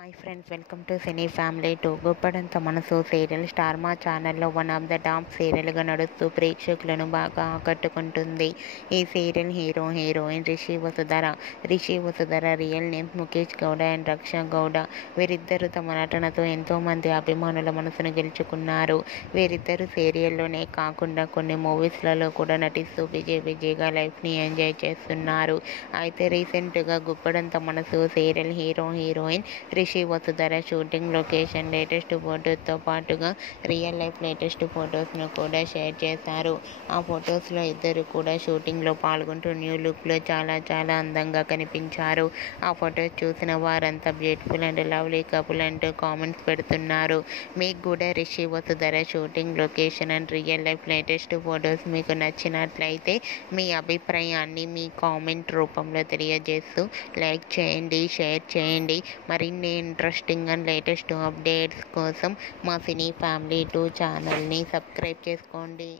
Hi friends, welcome to cine family two. Guppedantha Manasu serial star మా ఛానల్లో one of the top సీరియల్గా నడుస్తూ ప్రేక్షకులను బాగా ఆకట్టుకుంటుంది. ఈ serial heroine Rishi Vasudhara real name Mukesh Gowda and Raksha Gowda. వీరిద్దరూ తమ నటనతో ఎంతోమంది అభిమానుల మనసును గెలుచుకున్నారు. వీరిద్దరూ సీరియల్లోనే కాకుండా కొన్ని మూవీస్లలో కూడా నటిస్తూ విజయ్గా లైఫ్ని ఎంజాయ్ చేస్తున్నారు. అయితే రీసెంట్గా Guppedantha Manasu serial heroine Rishi Vasudhara shooting location latest ఫొటోస్తో పాటుగా రియల్ లైఫ్ లేటెస్ట్ ఫొటోస్ను కూడా షేర్ చేశారు. ఆ ఫొటోస్లో ఇద్దరు కూడా షూటింగ్లో పాల్గొంటూ న్యూ లుక్లో చాలా అందంగా కనిపించారు. ఆ ఫొటోస్ చూసిన వారంతా బ్యూటిఫుల్ అండ్ లవ్లీ కపుల్ అంటూ కామెంట్స్ పెడుతున్నారు. మీకు కూడా Rishi Vasudhara shooting location and real life latest photos మీకు నచ్చినట్లయితే మీ అభిప్రాయాన్ని మీ కామెంట్ రూపంలో తెలియజేస్తూ లైక్ చేయండి, షేర్ చేయండి. మరిన్ని ఇంట్రెస్టింగ్ అండ్ లేటెస్ట్ అప్డేట్స్ కోసం మా సినీ ఫ్యామిలీ 2 ఛానల్ని సబ్స్క్రైబ్ చేసుకోండి.